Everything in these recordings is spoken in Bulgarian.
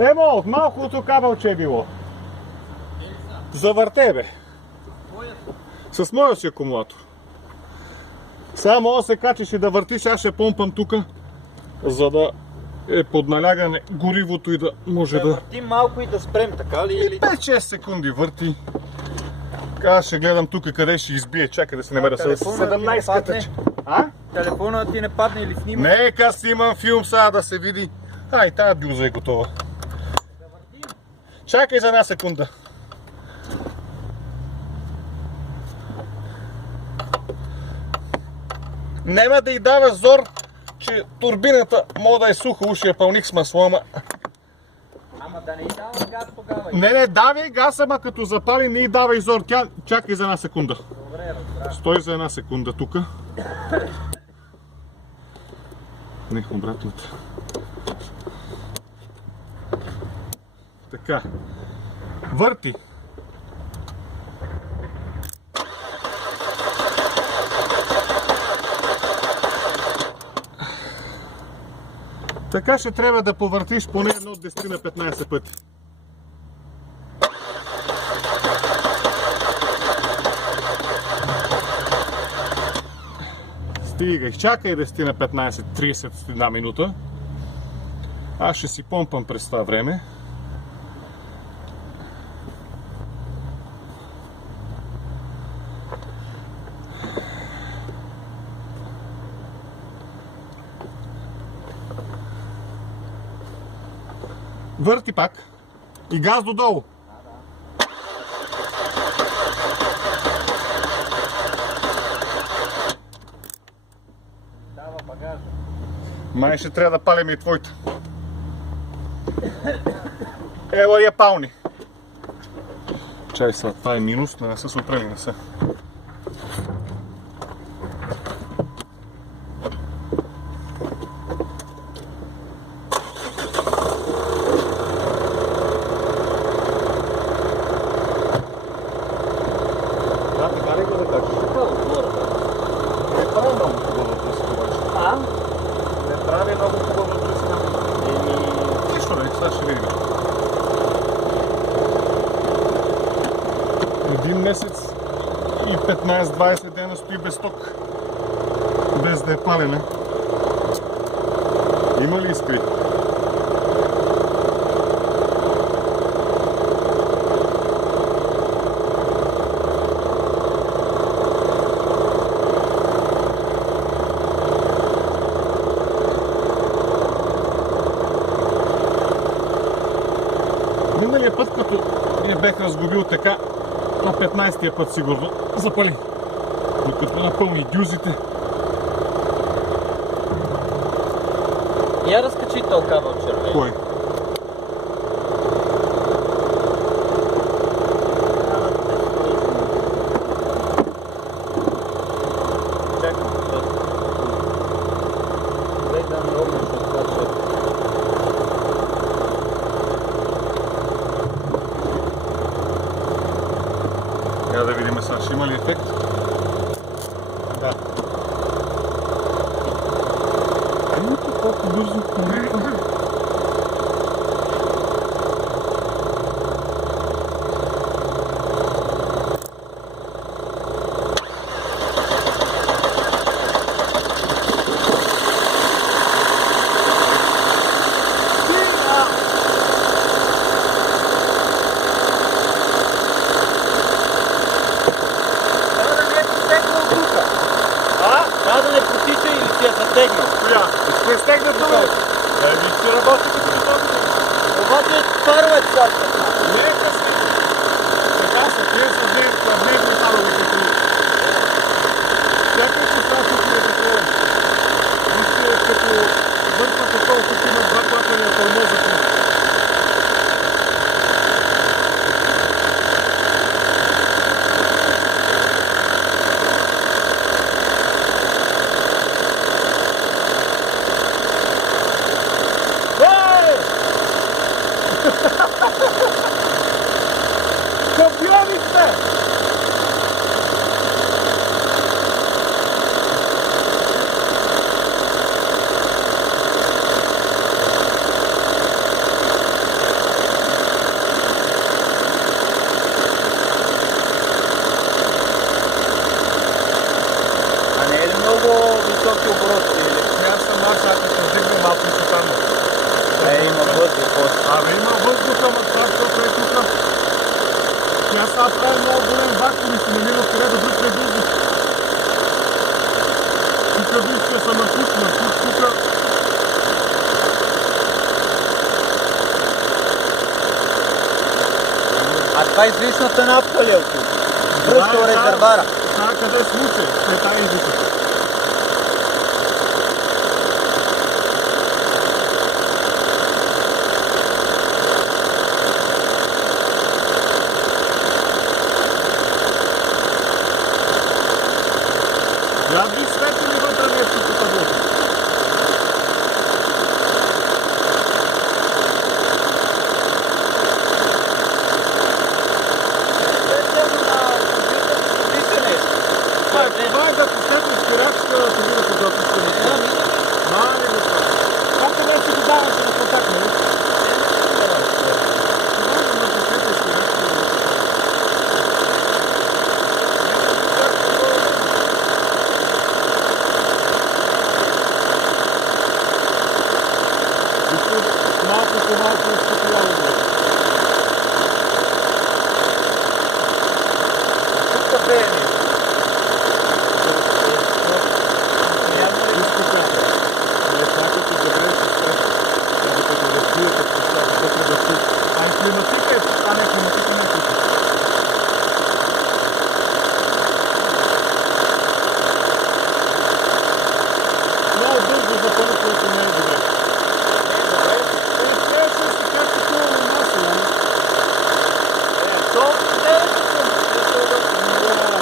Емо, от малкото кабелче е било. Завърте, бе. С моя си акумулатор. Сега мога да се качиш и да въртиш, аз ще помпам тука, за да е под налягане горивото и да може да... въртим малко и да спрем, така ли? 5-6 секунди върти. Аз ще гледам тук къде ще избие, чакай да се намеря с 17-ката. Телефонът ти не падне или снима? Нека снимам филм сега да се види. Ай, тая дюза е готова. Чакай за една секунда. Нема да й дава зор, че турбината може да е суха, уши е пълник с масло, ама... Ама да не й дава газ тогава. Не, давай газ, ама като запали не й давай зор. Тя чакай за една секунда. Добре, разбрах. Стой за една секунда тука. Не, обратното. Така. Върти. Така ще трябва да повъртиш поне едно от 10 на 15 пъти. Стигай, чакай 10 на 15, 30 минута. Аз ще си помпам през това време. Върти пак и газ додолу. Дава багажа. Май ще трябва да палим и твоята. Ела я пални. Чай сега, това е минус, не се опрели, не се. Един месец и 15-20 дена стои без ток, без да е палене. Има ли искри? Миналия път, като я бех разгубил така, на 15-тия път сигурно запали. Но като напълни дюзите. Я разкачи този кабел червен. Кой? Чакам, гледам много от това, че... Я да видим сега, ще има ли ефект? Да. Ето колко бързо помилва. Трябва да не потича или си я затегна? Коя? Ще стегна това. Еми, ще работи като готови. Обаче първият сад. Не е късно. Така са, тия са две металовите коли. Чакай, че това тук е такова. Вижте, като въртва такова, тук има два клапания тормозата. Шампиони сте! обороти или? Аз съм сега като вдигна малко и там. Има въздух после. Абе има въздух, ама това, защото е тук. Тя сега прави много голям вакуум и се намира откъде да бръкне въздух. Тук вижте са напусна, тук. А това излишната напка ли е оттук? Връща резервара. Това къде е случай, е тази излишната. Я би светили вътре нещо по таблото. Това е да посетиш спирачка, да се видя кога пускаме. Мали го това. Както вече го даваше на контакт, нали? Това е да посетиш спирачка. Малко по малко изпитуваме. Тук кафе е ми. Климатика е, а не климатика не е тук. Това е дълго за това, което не е добре. Трябва да си както това е маса, нали? То не е така.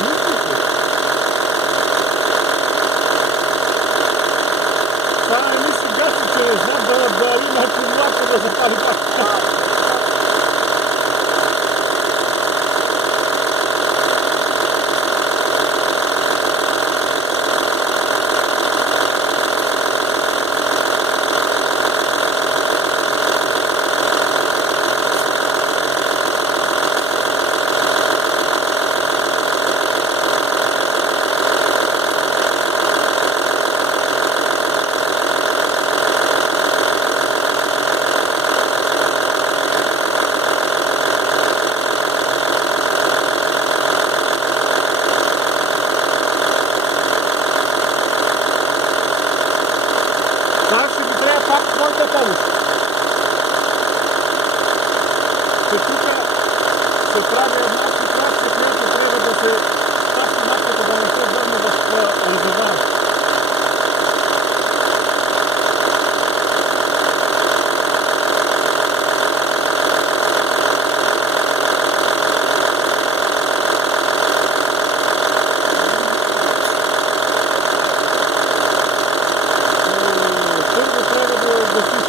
Мислите? Сега не мисли гаси, че не знам да има акумулатор да запали пак. Това ще ви трябва пак твоята помощ. Че тук се прави една ситуация, която трябва да се стачи напред, да не се върне в резервара. Първо трябва да я обясниш.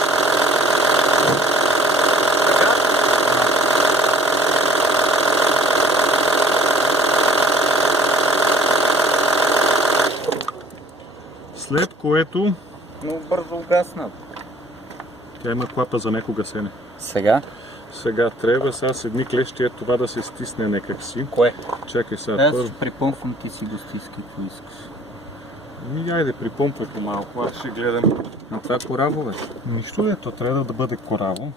След което Много бързо угасна. тя има клапа за меко гасене. Сега? Сега трябва с едни клещи е това да се стисне някак си. Кое? Чакай сега Аз първо. ще припомпвам, ти си го стискай, ако искаш. Айде припомпай по-малко, аз ще гледам. А това кораво беше. Нищо ето, трябва да бъде кораво.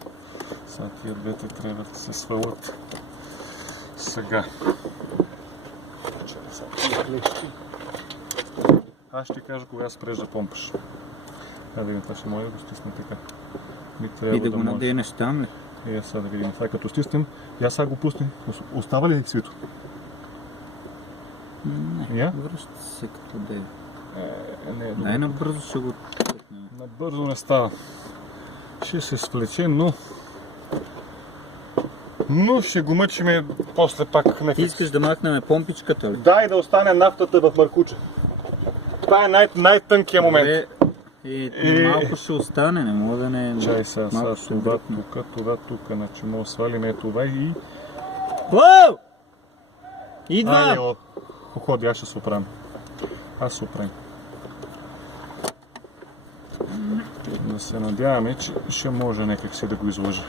Сега тия двете трябва да се свалят. Сега. Чакай сега тия клещи. Аз ще кажа кога спреш да помпаш. Да видим, това ще може да го стисне така. И да го наденеш там ли? Е, сега да видим. Това като стиснем, я сега го пусни. Остава ли свито? Не, Я? връща се като да е. Не, добре. Най-набързо ще го тъкнем. Набързо не става. Ще се свлече, но ще го мъчиме после пак Ти някак. искаш да махнем помпичката ли? Дай да остане нафтата в маркуча. Това е най-тънкия момент. Малко ще остане, не мога да не... Чай сега, малко ще това бръкне. тук, значи мога да свалим е това и... Уау! Идва! Ходи, аз ще се оправим. Аз се оправим. Да се надяваме, че ще може някак си да го излъжа.